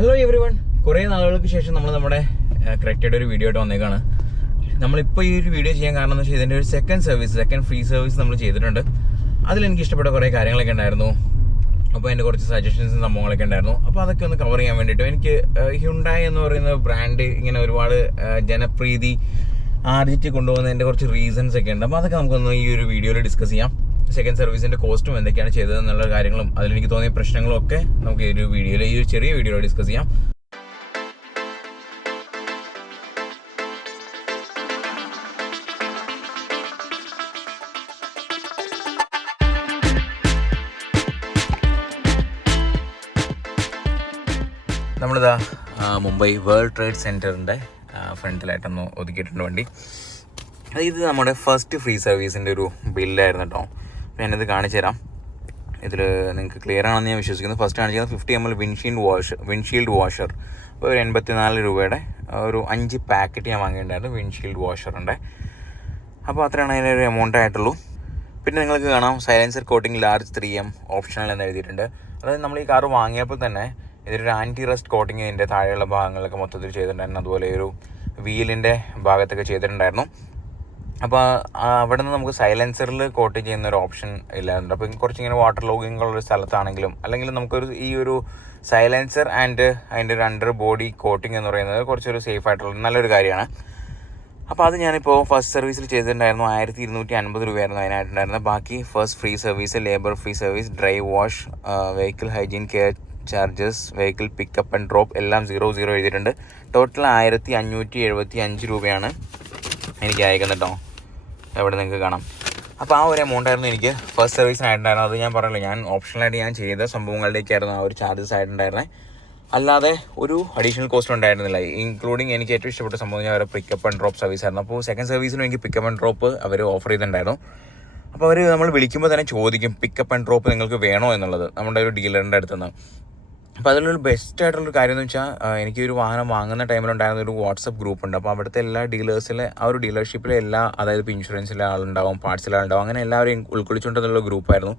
Hello every one കുറേ നാളുകൾക്ക് ശേഷം നമ്മൾ നമ്മുടെ ക്രിക്കറ്റ് ഒരു വീഡിയോ ആയിട്ട് വന്നേക്കാണ്. നമ്മളിപ്പോൾ ഈ ഒരു വീഡിയോ ചെയ്യാൻ കാരണം എന്ന് വെച്ചാൽ ഇതിന്റെ ഒരു second service second free service നമ്മൾ ചെയ്തിട്ടുണ്ട്. അതിൽ എനിക്ക് ഇഷ്ടപ്പെട്ട കുറേ കാര്യങ്ങളൊക്കെ ഉണ്ടായിരുന്നു. അപ്പോൾ എന്റെ കുറച്ച് സജഷൻസും സംഭവങ്ങളൊക്കെ ഉണ്ടായിരുന്നു. അപ്പോൾ അതൊക്കെ ഒന്ന് കവർ ചെയ്യാൻ വേണ്ടിയിട്ട് എനിക്ക് ഹ്യുണ്ടായി എന്ന് പറയുന്ന ബ്രാൻഡ് ഇങ്ങനെ ഒരുപാട് ജനപ്രീതി ആർജിച്ച് കൊണ്ടുപോകുന്നതിന്റെ കുറച്ച് റീസൺസ് ഒക്കെ ഉണ്ട്. അപ്പോൾ അതൊക്കെ നമുക്കൊന്ന് ഈ ഒരു വീഡിയോയിൽ ഡിസ്കസ് ചെയ്യാം. സെക്കൻഡ് സർവീസിന്റെ കോസ്റ്റും എന്തൊക്കെയാണ് ചെയ്തതെന്നുള്ള കാര്യങ്ങളും അതിലെനിക്ക് തോന്നിയ പ്രശ്നങ്ങളും ഒക്കെ നമുക്ക് ഈ ഒരു വീഡിയോയിൽ ഈ ഒരു ചെറിയ വീഡിയോയിൽ ഡിസ്കസ് ചെയ്യാം. നമ്മളിതാ മുംബൈ വേൾഡ് ട്രേഡ് സെന്ററിന്റെ ഫ്രണ്ടിലായിട്ടൊന്ന് ഒതുക്കിയിട്ടുണ്ട് വണ്ടി. ഇത് നമ്മുടെ ഫസ്റ്റ് ഫ്രീ സർവീസിന്റെ ഒരു ബില്ലായിരുന്നു കേട്ടോ ഞാനിത് കാണിച്ചു തരാം ഇതിൽ നിങ്ങൾക്ക് ക്ലിയർ ആണെന്ന് ഞാൻ വിശ്വസിക്കുന്നു. ഫസ്റ്റ് കാണിക്കുന്നത് fifty M L windshield wash windshield washer ഒരു എൺപത്തി നാല് രൂപയുടെ ഒരു അഞ്ച് പാക്കറ്റ് ഞാൻ വാങ്ങിയിട്ടുണ്ടായിരുന്നു വിൻഷീൽഡ് വാഷറിന്റെ അപ്പോൾ അത്രയാണ് ഒരു എമൗണ്ട് ആയിട്ടുള്ളൂ. പിന്നെ നിങ്ങൾക്ക് കാണാം silencer coating large three M optional എന്ന് എഴുതിയിട്ടുണ്ട്. അതായത് നമ്മൾ ഈ കാർ വാങ്ങിയപ്പോൾ തന്നെ ഇതൊരു ആന്റി റസ്റ്റ് കോട്ടിങ് ഇതിന്റെ താഴെയുള്ള ഭാഗങ്ങളൊക്കെ മൊത്തത്തിൽ ചെയ്തിട്ടുണ്ടായിരുന്നു. അതുപോലെ ഒരു വീലിന്റെ ഭാഗത്തൊക്കെ ചെയ്തിട്ടുണ്ടായിരുന്നു. അപ്പോൾ അവിടെ നിന്ന് നമുക്ക് സൈലൻസറിൽ കോട്ട് ചെയ്യുന്ന ഒരു ഓപ്ഷൻ ഇല്ലായിരുന്നു അപ്പോൾ കുറച്ചിങ്ങനെ വാട്ടർ ലോഗിങ് ഉള്ള ഒരു സ്ഥലത്താണെങ്കിലും അല്ലെങ്കിൽ നമുക്കൊരു ഈ ഒരു സൈലൻസർ ആൻഡ് അതിന്റെ ഒരു അണ്ടർ ബോഡി കോട്ടിംഗ് എന്ന് പറയുന്നത് കുറച്ചൊരു സേഫ് ആയിട്ടുള്ള നല്ലൊരു കാര്യമാണ്. അപ്പോൾ അത് ഞാനിപ്പോൾ ഫസ്റ്റ് സർവീസിൽ ചെയ്തിട്ടുണ്ടായിരുന്നു. ആയിരത്തി ഇരുന്നൂറ്റി അൻപത് രൂപയായിരുന്നു അതിനായിട്ടുണ്ടായിരുന്നത്. ബാക്കി first free service labour free service dry wash vehicle hygiene care charges vehicle pickup and drop എല്ലാം സീറോ സീറോ എഴുതിയിട്ടുണ്ട്. ടോട്ടൽ ആയിരത്തി അഞ്ഞൂറ്റി എഴുപത്തി അഞ്ച് രൂപയാണ് എനിക്ക് അയക്കുന്നത് കേട്ടോ എവിടെ നിങ്ങൾക്ക് കാണാം. അപ്പോൾ ആ ഒരു എമൗണ്ട് ആയിരുന്നു എനിക്ക് ഫസ്റ്റ് സർവീസിനായിട്ടുണ്ടായിരുന്നു അത് ഞാൻ പറഞ്ഞില്ല ഞാൻ ഓപ്ഷണലായിട്ട് ഞാൻ ചെയ്ത സംഭവങ്ങളിലേക്കായിരുന്നു ആ ഒരു ചാർജസ് ആയിട്ടുണ്ടായിരുന്നത് അല്ലാതെ ഒരു അഡീഷണൽ കോസ്റ്റ് ഉണ്ടായിരുന്നില്ല. ഇൻക്ലൂഡിങ് എനിക്ക് ഏറ്റവും ഇഷ്ടപ്പെട്ട സംഭവം ഞാൻ അവരെ പിക്കപ്പ് ആൻഡ് ഡ്രോപ്പ് സർവീസ് ആയിരുന്നു. അപ്പോൾ സെക്കൻഡ് സർവീസിനും എനിക്ക് പിക്കപ്പ് ആൻഡ് ഡ്രോപ്പ് അവർ ഓഫർ ചെയ്തിട്ടുണ്ടായിരുന്നു. അപ്പോൾ അവർ നമ്മൾ വിളിക്കുമ്പോൾ തന്നെ ചോദിക്കും പിക്കപ്പ് ആൻഡ് ഡ്രോപ്പ് നിങ്ങൾക്ക് വേണോ? എന്നുള്ളത്. നമ്മുടെ ഒരു ഡീലറിന്റെ അടുത്ത് നിന്ന് അപ്പോൾ അതിലൊരു ബെസ്റ്റ് ആയിട്ടുള്ളൊരു കാര്യം എന്ന് വെച്ചാൽ എനിക്ക് ഒരു വാഹനം വാങ്ങുന്ന ടൈമിലുണ്ടായിരുന്ന ഒരു വാട്സപ്പ് ഗ്രൂപ്പ് ഉണ്ട്. അപ്പോൾ അവിടുത്തെ എല്ലാ ഡീലേഴ്സിലെ ആ ഒരു ഡീലർഷിപ്പിലെ എല്ലാ അതായത് ഇപ്പോൾ ഇൻഷുറൻസിലെ ആളുണ്ടാവും പാർട്സിലെ ആളുണ്ടാവും അങ്ങനെ എല്ലാവരെയും ഉൾക്കൊള്ളിച്ചുകൊണ്ടെന്നുള്ള ഗ്രൂപ്പായിരുന്നു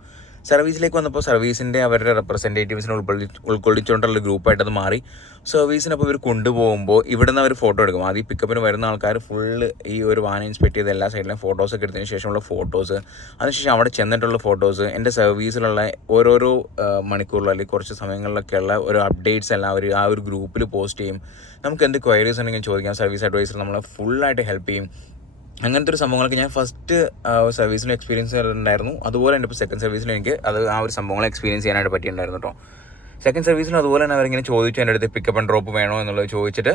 സർവീസിലേക്ക് വന്നപ്പോൾ സർവീസിന്റെ അവരുടെ റെപ്രസെന്റേറ്റീവ്സിനെ ഉൾക്കൊള്ളി ഉൾക്കൊള്ളിച്ചുകൊണ്ടുള്ള ഗ്രൂപ്പായിട്ട് അത് മാറി. സർവീസിനപ്പോൾ ഇവർ കൊണ്ടുപോകുമ്പോൾ ഇവിടുന്ന് അവർ ഫോട്ടോ എടുക്കും. ആദ്യം പിക്കപ്പിന് വരുന്ന ആൾക്കാർ ഫുള്ള് ഈ ഒരു വാഹനം ഇൻസ്പെക്ട് ചെയ്ത എല്ലാ സൈഡിലും ഫോട്ടോസൊക്കെ എടുത്തതിന് ശേഷമുള്ള ഫോട്ടോസ് അതിനുശേഷം അവിടെ ചെന്നിട്ടുള്ള ഫോട്ടോസ് എന്റെ സർവീസിലുള്ള ഓരോരോ ആ, മണിക്കൂറിൽ അല്ലെങ്കിൽ കുറച്ച് സമയങ്ങളിലൊക്കെയുള്ള ഒരു അപ്ഡേറ്റ്സ് എല്ലാം അവർ ആ ഒരു ഗ്രൂപ്പിൽ പോസ്റ്റ് ചെയ്യും. നമുക്ക് എന്ത് ക്വയറീസ് ഉണ്ടെങ്കിലും ചോദിക്കാം. സർവീസ് അഡ്വൈസർ നമ്മളെ ഫുള്ളായിട്ട് ഹെൽപ്പ് ചെയ്യും. അങ്ങനത്തെ ഒരു സംഭവങ്ങളൊക്കെ ഞാൻ ഫസ്റ്റ് സർവീസിൽ എക്സ്പീരിയൻസ് ഉണ്ടായിരുന്നു അതുപോലെ തന്നെ ഇപ്പോൾ സെക്കൻഡ് സർവീസിൽ എനിക്ക് അത് ആ ഒരു സംഭവങ്ങൾ എക്സ്പീരിയൻസ് ചെയ്യാനായിട്ട് പറ്റിയിട്ടുണ്ടായിരുന്നു കേട്ടോ സെക്കൻഡ് സർവീസിലും അതുപോലെ തന്നെ അവരിങ്ങനെ ചോദിച്ചു എന്റെ അടുത്ത് പിക്കപ്പ് ആൻഡ് ഡ്രോപ്പ് വേണോ എന്നുള്ളത് ചോദിച്ചിട്ട്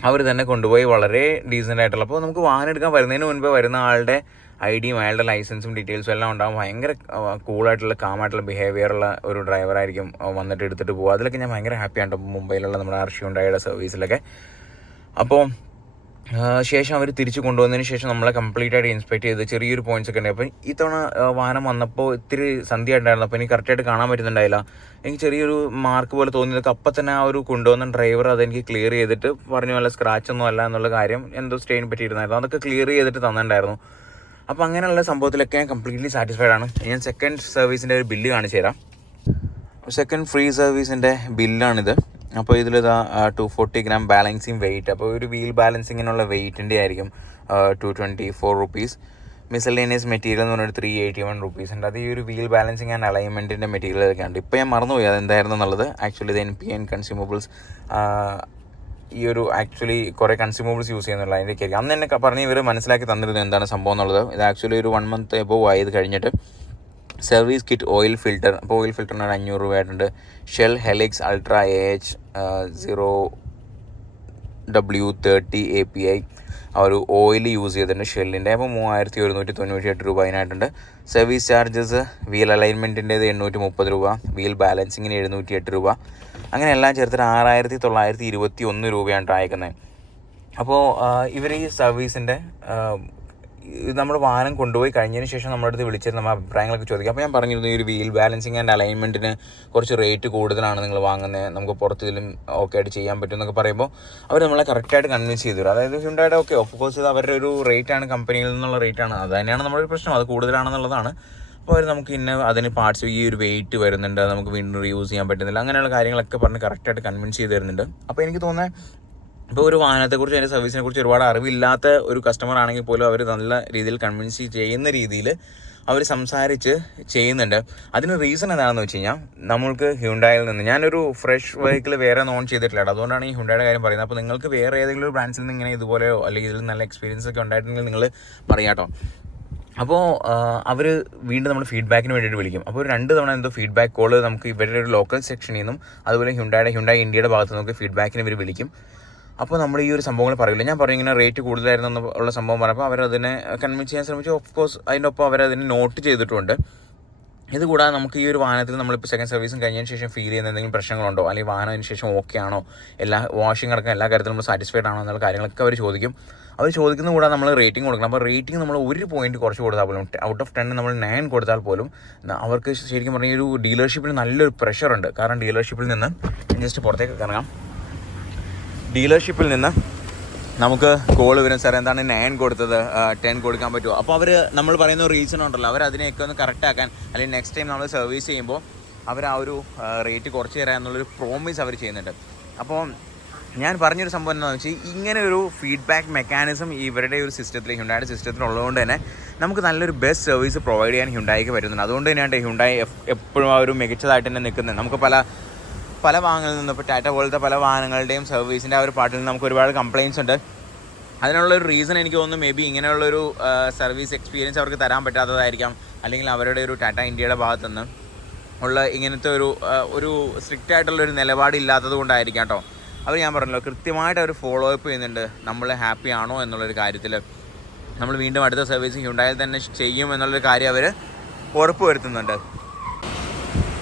അവർ തന്നെ കൊണ്ടുപോയി വളരെ ഡീസന്റ് ആയിട്ടുള്ള അപ്പോൾ നമുക്ക് വാഹനം എടുക്കാൻ വരുന്നതിന് മുൻപ് വരുന്ന ആളുടെ ഐ ഡിയും അയാളുടെ ലൈസൻസും ഡീറ്റെയിൽസും എല്ലാം ഉണ്ടാകും ഭയങ്കര കൂളായിട്ടുള്ള കാമായിട്ടുള്ള ബിഹേവിയർ ഉള്ള ഒരു ഡ്രൈവറായിരിക്കും വന്നിട്ട് എടുത്തിട്ട് പോകുക അതിലൊക്കെ ഞാൻ ഭയങ്കര ഹാപ്പിയാണ് മുംബൈയിലുള്ള നമ്മുടെ അർഷി ഉണ്ടായ സർവീസിലൊക്കെ അപ്പോൾ ശേഷം അവർ തിരിച്ചു കൊണ്ടുവന്നതിന് ശേഷം നമ്മളെ കംപ്ലീറ്റ് ആയിട്ട് ഇൻസ്പെക്ട് ചെയ്ത് ചെറിയൊരു പോയിന്റ്സ് ഒക്കെ ഉണ്ടായി. അപ്പം ഇത്തവണ വാഹനം വന്നപ്പോൾ ഇത്തിരി സന്ധ്യ ഉണ്ടായിരുന്നു അപ്പോൾ എനിക്ക് കറക്റ്റായിട്ട് കാണാൻ പറ്റുന്നുണ്ടായില്ല. എനിക്ക് ചെറിയൊരു മാർക്ക് പോലെ തോന്നിയതൊക്കെ അപ്പം തന്നെ ആ ഒരു കൊണ്ടുവന്ന ഡ്രൈവർ അതെനിക്ക് ക്ലിയർ ചെയ്തിട്ട് പറഞ്ഞു വല്ല സ്ക്രാച്ച് ഒന്നും അല്ല എന്നുള്ള കാര്യം എന്തോ സ്റ്റെയിൻ പറ്റിയിരുന്നായിരുന്നു അതൊക്കെ ക്ലിയർ ചെയ്തിട്ട് തന്നിട്ടുണ്ടായിരുന്നു. അപ്പോൾ അങ്ങനെയുള്ള സംഭവത്തിലൊക്കെ ഞാൻ കംപ്ലീറ്റ്ലി സാറ്റിസ്ഫൈഡ് ആണ്. ഞാൻ സെക്കൻഡ് സർവീസിന്റെ ഒരു ബില്ല് കാണിച്ചു തരാം. സെക്കൻഡ് ഫ്രീ സർവീസിന്റെ ബില്ലാണിത് അപ്പോൾ ഇതിലിതാ two forty gram balancing weight അപ്പോൾ ഒരു വീൽ ബാലൻസിങ്ങിനുള്ള വെയിറ്റിന്റെ ആയിരിക്കും two twenty four rupees miscellaneous material എന്ന് പറഞ്ഞൊരു ത്രീ എയ്റ്റി വൺ റുപ്പീസ് ഉണ്ട്. അത് ഈ ഒരു വീൽ ബാലൻസിങ് ആൻഡ് അലൈൻമെന്റിന്റെ മെറ്റീരിയൽ ഒക്കെ ഉണ്ട് ഇപ്പോൾ ഞാൻ മറന്നുപോയി അതെന്തായിരുന്നു എന്നുള്ളത്. ആക്ച്വലി ഇത് എൻ പി എൻ കൺസ്യൂമബിൾസ് ഈ ഒരു ആക്ച്വലി കുറേ കൺസ്യൂമബിൾസ് യൂസ് ചെയ്യുന്നുള്ള അതിന്റെ കയറി അന്ന് എന്നെ പറഞ്ഞ് ഇവർ മനസ്സിലാക്കി തന്നിരുന്നു എന്താണ് സംഭവം എന്നുള്ളത്. ഇത് ആക്ച്വലി ഒരു വൺ മന്ത് എബോവ് ആയത് കഴിഞ്ഞിട്ട്. സർവീസ് കിറ്റ് ഓയിൽ ഫിൽട്ടർ അപ്പോൾ ഓയിൽ ഫിൽറ്ററിന് ഒരു അഞ്ഞൂറ് രൂപ ആയിട്ടുണ്ട് Shell Helix Ultra A H zero W thirty A P I ആ ഒരു ഓയിൽ യൂസ് ചെയ്തിട്ടുണ്ട് ഷെല്ലിന്റെ അപ്പോൾ മൂവായിരത്തി ഒരുന്നൂറ്റി തൊണ്ണൂറ്റി എട്ട് രൂപ അതിനായിട്ടുണ്ട്. സർവീസ് ചാർജസ് വീൽ അലൈൻമെന്റിന്റേത് എണ്ണൂറ്റി മുപ്പത് രൂപ. വീൽ ബാലൻസിങ്ങിന് എഴുന്നൂറ്റി എട്ട് രൂപ. അങ്ങനെ എല്ലാം ചേർത്തിട്ട് ആറായിരത്തി തൊള്ളായിരത്തി ഇരുപത്തി ഒന്ന് രൂപയാണ് അയക്കുന്നത് അപ്പോൾ ഇവർ ഈ സർവീസിന്റെ നമ്മുടെ വാഹനം കൊണ്ടുപോയി കഴിഞ്ഞതിന് ശേഷം നമ്മുടെ അടുത്ത് വിളിച്ചിട്ട് നമ്മൾ അഭിപ്രായങ്ങളൊക്കെ ചോദിക്കും. അപ്പോൾ ഞാൻ പറഞ്ഞിരുന്നു ഈ ഒരു വീൽ ബാലൻസിങ് ആൻഡ് അലൈൻമെന്റിന് കുറച്ച് റേറ്റ് കൂടുതലാണ് നിങ്ങൾ വാങ്ങുന്നത് നമുക്ക് പുറത്തു ഇതിലും ഓക്കെ ആയിട്ട് ചെയ്യാൻ പറ്റും എന്നൊക്കെ പറയുമ്പോൾ അവർ നമ്മളെ കറക്റ്റായിട്ട് കൺവിൻസ് ചെയ്തു തരും. അതായത് ഹ്യുണ്ടായുടെ ഓക്കെ ഓഫ് കോഴ്സ് ഇത് അവരുടെ ഒരു റേറ്റ് ആണ് കമ്പനിയിൽ നിന്നുള്ള ആണ്. അത് തന്നെയാണ് നമ്മുടെ പ്രശ്നം. അത് കൂടുതലാണെന്നുള്ളതാണ്. അപ്പോൾ അവർ നമുക്ക് ഇന്ന അതിന് പാർട്സ് ഈ ഒരു വെയിറ്റ് വരുന്നുണ്ട്. നമുക്ക് വീണ്ടും റീയൂസ് ചെയ്യാൻ പറ്റുന്നില്ല. അങ്ങനെയുള്ള കാര്യങ്ങളൊക്കെ പറഞ്ഞ് കറക്റ്റായിട്ട് കൺവിൻസ് ചെയ്ത് തരുന്നുണ്ട്. അപ്പോൾ എനിക്ക് തോന്നുന്നത് ഇപ്പോൾ ഒരു വാഹനത്തെക്കുറിച്ച് അതിന്റെ സർവീസിനെ കുറിച്ച് ഒരുപാട് അറിവില്ലാത്ത ഒരു കസ്റ്റമർ ആണെങ്കിൽ പോലും അവർ നല്ല രീതിയിൽ കൺവിൻസ് ചെയ്യുന്ന രീതിയിൽ അവർ സംസാരിച്ച് ചെയ്യുന്നുണ്ട്. അതിന് റീസൺ എന്താണെന്ന് വെച്ച് കഴിഞ്ഞാൽ നമ്മൾക്ക് ഹ്യുണ്ടായിൽ നിന്ന് ഞാനൊരു ഫ്രഷ് വെഹിക്കിൾ വേറെ നോൺ ചെയ്തിട്ടില്ല അതുകൊണ്ടാണ് ഈ ഹ്യുണ്ടായുടെ കാര്യം പറയുന്നത്. അപ്പോൾ നിങ്ങൾക്ക് വേറെ ഏതെങ്കിലും ഒരു ബ്രാൻഡ്സിൽ നിന്ന് ഇങ്ങനെ ഇതുപോലെയോ അല്ലെങ്കിൽ ഇതിൽ നല്ല എക്സ്പീരിയൻസ് ഒക്കെ ഉണ്ടായിട്ടുണ്ടെങ്കിൽ നിങ്ങൾ പറയാട്ടോ അപ്പോൾ അവർ വീണ്ടും നമ്മൾ ഫീഡ്ബാക്കിന് വേണ്ടിയിട്ട് വിളിക്കും. അപ്പോൾ രണ്ട് തവണ എന്തോ ഫീഡ്ബാക്ക് കോൾ നമുക്ക് ഇവരുടെ ഒരു ലോക്കൽ സെക്ഷനിൽ നിന്നും അതുപോലെ ഹ്യുണ്ടായുടെ ഹ്യുണ്ടായി ഇന്ത്യയുടെ ഭാഗത്ത് നിന്നൊക്കെ ഫീഡ്ബാക്കിന് ഇവർ വിളിക്കും. അപ്പോൾ നമ്മൾ ഈ ഒരു സംഭവങ്ങൾ പറയില്ല? ഞാൻ പറഞ്ഞു ഇങ്ങനെ റേറ്റ് കൂടുതലായിരുന്നു എന്നുള്ള സംഭവം പറഞ്ഞപ്പോൾ അവരതിനെ കൺവിൻസ് ചെയ്യാൻ ശ്രമിച്ചു. ഓഫ് കോഴ്സ് അതിന്റെ ഒപ്പം അവരതിനെ നോട്ട് ചെയ്തിട്ടുണ്ട്. ഇത് കൂടാതെ നമുക്ക് ഈ ഒരു വാഹനത്തിൽ നമ്മളിപ്പോൾ സെക്കൻഡ് സർവീസും കഴിഞ്ഞതിന് ശേഷം ഫീൽ ചെയ്യുന്ന എന്തെങ്കിലും പ്രശ്നങ്ങളുണ്ടോ? അല്ലെങ്കിൽ വാഹനത്തിന് ശേഷം ഓക്കെ ആണോ? എല്ലാ വാഷിംഗ് അടക്കം എല്ലാ കാര്യത്തിലും നമ്മൾ സാറ്റിസ്ഫൈഡ് ആണോ എന്നുള്ള കാര്യങ്ങളൊക്കെ അവർ ചോദിക്കും. അവർ ചോദിക്കുന്ന കൂടാതെ നമ്മൾ റേറ്റിംഗ് കൊടുക്കണം. അപ്പോൾ റേറ്റിംഗ് നമ്മൾ ഒരു പോയിന്റ് കുറച്ച് കൊടുത്താൽ പോലും ഔട്ട് ഓഫ് ടെൻ നമ്മൾ നയൻ കൊടുത്താൽ പോലും അവർക്ക് ശരിക്കും പറഞ്ഞാൽ ഒരു ഡീലർഷിപ്പിന് നല്ലൊരു പ്രഷറുണ്ട് കാരണം ഡീലർഷിപ്പിൽ നിന്ന് ജസ്റ്റ് പുറത്തേക്ക് ഇറങ്ങാം. ഡീലർഷിപ്പിൽ നിന്ന് നമുക്ക് കോൾ വരും. സാർ എന്താണ് നയൻ കൊടുത്തത്? ടെൻ കൊടുക്കാൻ പറ്റുമോ? അപ്പോൾ അവർ നമ്മൾ പറയുന്ന റീസൺ ഉണ്ടല്ലോ. അവർ അതിനെയൊക്കെ ഒന്ന് കറക്റ്റ് ആക്കാൻ അല്ലെങ്കിൽ നെക്സ്റ്റ് ടൈം നമ്മൾ സർവീസ് ചെയ്യുമ്പോൾ അവർ ആ ഒരു റേറ്റ് കുറച്ച് തരാം എന്നുള്ളൊരു പ്രോമിസ് അവർ ചെയ്യുന്നുണ്ട്. അപ്പോൾ ഞാൻ പറഞ്ഞൊരു സംഭവം എന്താണെന്ന് വെച്ചാൽ ഇങ്ങനെ ഒരു ഫീഡ്ബാക്ക് മെക്കാനിസം ഇവരുടെ ഒരു സിസ്റ്റത്തിൽ ഹ്യുണ്ടായുടെ സിസ്റ്റത്തിൽ ഉള്ളതുകൊണ്ട് തന്നെ നമുക്ക് നല്ലൊരു ബെസ്റ്റ് സർവീസ് പ്രൊവൈഡ് ചെയ്യാൻ ഹ്യുണ്ടായിക്ക് പറ്റുന്നുണ്ട്. അതുകൊണ്ട് തന്നെയാണ് ഹ്യുണ്ടായി എപ്പോഴും ആ ഒരു മികച്ചതായിട്ട് തന്നെ നിൽക്കുന്നത്. നമുക്ക് പല പല വാഹനങ്ങളിൽ നിന്നും ഇപ്പോൾ ടാറ്റ പോലത്തെ പല വാഹനങ്ങളുടെയും സർവീസിന്റെ ആ ഒരു പാർട്ടിൽ നിന്ന് നമുക്ക് ഒരുപാട് കംപ്ലയിൻസ് ഉണ്ട്. അതിനുള്ള ഒരു റീസൺ എനിക്ക് തോന്നുന്നു മേ ബി ഇങ്ങനെയുള്ളൊരു സർവീസ് എക്സ്പീരിയൻസ് അവർക്ക് തരാൻ പറ്റാത്തതായിരിക്കാം. അല്ലെങ്കിൽ അവരുടെ ഒരു ടാറ്റ ഇന്ത്യയുടെ ഭാഗത്തു നിന്ന് ഉള്ള ഇങ്ങനത്തെ ഒരു ഒരു സ്ട്രിക്റ്റ് ആയിട്ടുള്ള ഒരു നിലപാട് നിലപാടില്ലാത്തത് കൊണ്ടായിരിക്കാം കേട്ടോ അവർ ഞാൻ പറഞ്ഞല്ലോ കൃത്യമായിട്ട് അവർ ഫോളോ അപ്പ് ചെയ്യുന്നുണ്ട്. നമ്മൾ ഹാപ്പി ആണോ എന്നുള്ളൊരു കാര്യത്തിൽ നമ്മൾ വീണ്ടും അടുത്ത സർവീസ് ഹ്യുണ്ടായിൽ തന്നെ ചെയ്യും എന്നുള്ളൊരു കാര്യം അവർ ഉറപ്പ് വരുത്തുന്നുണ്ട്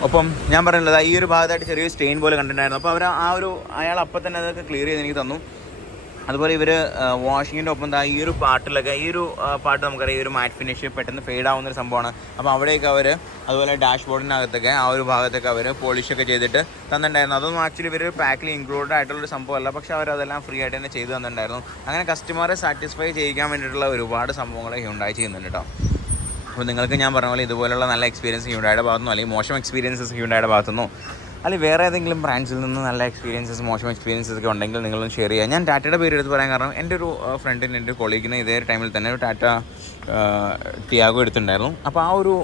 ഒപ്പം ഞാൻ പറഞ്ഞില്ല ഈ ഒരു ഭാഗത്തായിട്ട് ചെറിയൊരു സ്റ്റെയിൻ പോലെ കണ്ടിട്ടുണ്ടായിരുന്നു. അപ്പോൾ അവർ ആ ഒരു അയാൾ അപ്പം തന്നെ അതൊക്കെ ക്ലിയർ ചെയ്ത് എനിക്ക് തന്നു. അതുപോലെ ഇവർ വാഷിങ്ങിന്റെ ഒപ്പം ഈ ഒരു പാട്ടിലൊക്കെ ഈ ഒരു പാട്ട് നമുക്കറിയാം ഈ ഒരു മാറ്റ് ഫിനിഷ് പെട്ടെന്ന് ഫെയ്ഡ് ആവുന്ന ഒരു സംഭവമാണ്. അപ്പോൾ അവിടെയൊക്കെ അവർ അതുപോലെ ഡാഷ് ബോർഡിനകത്തൊക്കെ ആ ഒരു ഭാഗത്തൊക്കെ അവർ പോളിഷൊക്കെ ചെയ്തിട്ട് തന്നിട്ടുണ്ടായിരുന്നു. അതൊന്നും ആക്ച്വലി ഇവർ പാക്കിൽ ഇൻക്ലൂഡഡ് ആയിട്ടുള്ളൊരു സംഭവമല്ല. പക്ഷേ അവർ അതെല്ലാം ഫ്രീ ആയിട്ട് തന്നെ ചെയ്തു തന്നിട്ടുണ്ടായിരുന്നു. അങ്ങനെ കസ്റ്റമറെ സാറ്റിസ്ഫൈ ചെയ്യിക്കാൻ വേണ്ടിയിട്ടുള്ള ഒരുപാട് സംഭവങ്ങളൊക്കെ ഉണ്ടായി ചെയ്യുന്നുണ്ട് കേട്ടോ. അപ്പോൾ നിങ്ങൾക്ക് ഞാൻ പറഞ്ഞ പോലെ ഇതുപോലുള്ള നല്ല എക്സ്പീരിയൻസ് ഹ്യൂണ്ടായുടെ ഭാഗത്തുനിന്നോ അല്ലെങ്കിൽ മോശം എക്സ്പീരിയൻസസ് ഹ്യൂണ്ടായുടെ ഭാഗത്തുനിന്നോ അല്ലെങ്കിൽ വേറെ ഏതെങ്കിലും ബ്രാൻഡിൽ നിന്ന് നല്ല എക്സ്പീരിയൻസസ് മോശം എക്സ്പീരിയൻസസ് ഒക്കെ ഉണ്ടെങ്കിൽ നിങ്ങളൊന്ന് ഷെയർ ചെയ്യുക. ഞാൻ ടാറ്റയുടെ പേര് എടുത്ത് പറയാൻ കാരണം എന്റെ ഒരു ഫ്രണ്ടിന് എന്റെ കൊളീഗിന് ഇതേ ടൈമിൽ തന്നെ ഒരു ടാറ്റ ടിയാഗോ എടുത്തിട്ടുണ്ടായിരുന്നു. അപ്പോൾ ആ ഒരു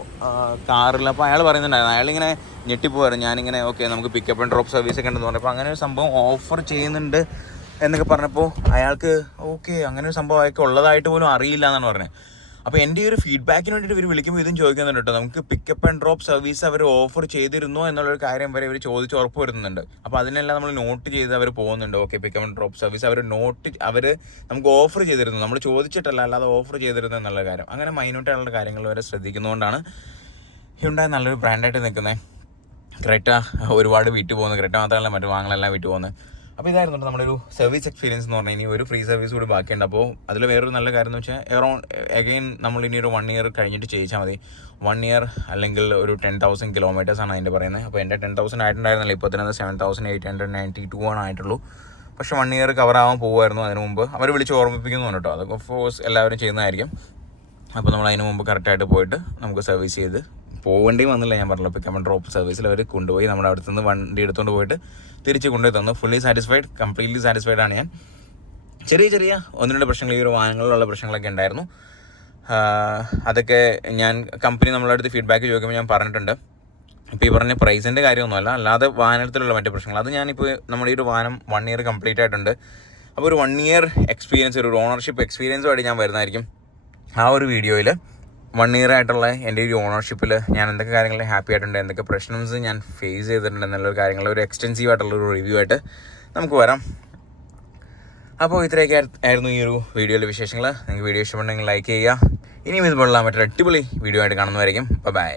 കാറിൽ അപ്പോൾ അയാൾ പറയുന്നുണ്ടായിരുന്നു അയാളിങ്ങനെ ഞെട്ടിപ്പോയിരുന്നു ഞാനിങ്ങനെ ഓക്കെ നമുക്ക് പിക്കപ്പ് ആൻഡ് ഡ്രോപ്പ് സർവീസ് ഒക്കെ ഉണ്ടെന്ന് പറഞ്ഞപ്പോൾ അങ്ങനെ ഒരു സംഭവം ഓഫർ ചെയ്യുന്നുണ്ട് എന്നൊക്കെ പറഞ്ഞപ്പോൾ അയാൾക്ക് ഓക്കെ അങ്ങനെ ഒരു സംഭവം അയാൾക്ക് ഉള്ളതായിട്ട് പോലും അറിയില്ല എന്നാണ് പറഞ്ഞത്. അപ്പോൾ എന്റെ ഒരു ഫീഡ്ബാക്കിന് വേണ്ടിയിട്ട് ഇവർ വിളിക്കുമ്പോൾ ഇതും ചോദിക്കുന്നുണ്ട് കേട്ടോ നമുക്ക് പിക്കപ്പ് ആൻഡ് ഡ്രോപ്പ് സർവീസ് അവർ ഓഫർ ചെയ്തിരുന്നോ എന്നുള്ളൊരു കാര്യം വരെ ഇവർ ചോദിച്ച് ഉറപ്പ് വരുന്നുണ്ട്. അപ്പോൾ അതിനെല്ലാം നമ്മൾ നോട്ട് ചെയ്ത് അവർ പോകുന്നുണ്ട്. Okay pickup and drop service our note അവർ നമുക്ക് ഓഫർ ചെയ്തിരുന്നു. നമ്മൾ ചോദിച്ചിട്ടല്ല അല്ലാതെ ഓഫർ ചെയ്തിരുന്നു എന്നുള്ള കാര്യം. അങ്ങനെ മൈന്യൂട്ടായിട്ടുള്ള കാര്യങ്ങൾ വരെ ശ്രദ്ധിക്കുന്നതുകൊണ്ടാണ് ഹ്യുണ്ടായി നല്ലൊരു ബ്രാൻഡായിട്ട് നിൽക്കുന്നത് ക്രെറ്റ ഒരുപാട് വീട്ടിൽ പോകുന്നത് ക്രെറ്റ മാത്രമല്ല മറ്റു വാങ്ങലെല്ലാം വീട്ടിൽ പോകുന്നത് അപ്പോൾ ഇതായിരുന്നു നമ്മുടെ ഒരു സർവീസ് എക്സ്പീരിയൻസ് എന്ന് പറഞ്ഞാൽ ഇനി ഒരു ഫ്രീ സർവീസ് കൂടി ബാക്കിയുണ്ട്. അപ്പോൾ അതിൽ വേറൊരു നല്ല കാര്യം എന്ന് വെച്ചാൽ എറൗണ്ട് അഗെയിൻ നമ്മൾ ഇനി ഒരു വൺ ഇയർ കഴിഞ്ഞിട്ട് ചെയ്യിച്ചാൽ മതി. വൺ ഇയർ അല്ലെങ്കിൽ ഒരു ടെൻ തൗസൻഡ് കിലോമീറ്റേഴ്സ് ആണ് അതിന്റെ പറയുന്നത് അപ്പോൾ എന്റെ ടെൻ തൗസൻഡ് ആയിട്ടുണ്ടായിരുന്നില്ല. ഇപ്പോൾ തന്നെ seven thousand eight hundred ninety two ആണ് ആയിട്ടുള്ളൂ. പക്ഷേ വൺ ഇയർ കവർ ആവാൻ പോകുമായിരുന്നു അതിന് മുമ്പ്. അവർ വിളിച്ച് ഓർമ്മിപ്പിക്കുന്നു കേട്ടോ അതൊക്കെ ഓഫ് കോഴ്സ് എല്ലാവരും ചെയ്യുന്നതായിരിക്കും. അപ്പോൾ നമ്മൾ അതിന് മുമ്പ് കറക്റ്റായിട്ട് പോയിട്ട് നമുക്ക് സർവീസ് ചെയ്ത് പോകേണ്ടി വന്നില്ല. ഞാൻ പറഞ്ഞല്ലോ പിക്കപ്പ് ഡ്രോപ്പ് സർവീസിൽ അവർ കൊണ്ടുപോയി. നമ്മുടെ അടുത്തുനിന്ന് വണ്ടി എടുത്തുകൊണ്ട് പോയിട്ട് തിരിച്ച് കൊണ്ടുപോയി തന്നു. ഫുള്ളി സാറ്റിസ്ഫൈഡ് കംപ്ലീറ്റ്ലി സാറ്റിസ്ഫൈഡ് ആണ് ഞാൻ. ചെറിയ ചെറിയ ഒന്ന് രണ്ട് പ്രശ്നങ്ങൾ ഈ ഒരു വാഹനങ്ങളിലുള്ള പ്രശ്നങ്ങളൊക്കെ ഉണ്ടായിരുന്നു. അതൊക്കെ ഞാൻ കമ്പനി നമ്മളുടെ അടുത്ത് ഫീഡ്ബാക്ക് ചോദിക്കുമ്പോൾ ഞാൻ പറഞ്ഞിട്ടുണ്ട്. ഇപ്പോൾ ഈ പറഞ്ഞ പ്രൈസിന്റെ കാര്യമൊന്നുമല്ല അല്ലാതെ വാഹനത്തിലുള്ള മറ്റു പ്രശ്നങ്ങൾ. അത് ഞാനിപ്പോൾ നമ്മുടെ ഈ ഒരു വാഹനം വൺ ഇയർ കംപ്ലീറ്റ് ആയിട്ടുണ്ട്. അപ്പോൾ ഒരു വൺ ഇയർ എക്സ്പീരിയൻസ് ഒരു ഓണർഷിപ്പ് എക്സ്പീരിയൻസുമായിട്ട് ഞാൻ വരുന്നതായിരിക്കും ആ ഒരു വീഡിയോയിൽ വൺ ഇയർ ആയിട്ടുള്ള എന്റെ ഒരു ഓണർഷിപ്പിൽ ഞാൻ എന്തൊക്കെ കാര്യങ്ങളിൽ ഹാപ്പി ആയിട്ടുണ്ട് എന്തൊക്കെ പ്രശ്നംസ് ഞാൻ ഫേസ് ചെയ്തിട്ടുണ്ട് എന്നുള്ള കാര്യങ്ങൾ ഒരു എക്സ്റ്റെൻസീവ് ആയിട്ടുള്ള ഒരു റിവ്യൂ ആയിട്ട് നമുക്ക് വരാം. അപ്പോൾ ഇത്രയൊക്കെ ആയി- ആയിരുന്നു ഈ ഒരു വീഡിയോയിലെ വിശേഷങ്ങൾ നിങ്ങൾക്ക് വീഡിയോ ഇഷ്ടമുണ്ടെങ്കിൽ ലൈക്ക് ചെയ്യുക. ഇനിയും ഇതുപോലുള്ള മറ്റൊരു അടിപൊളി വീഡിയോ ആയിട്ട് കാണുന്നതായിരിക്കും ബൈ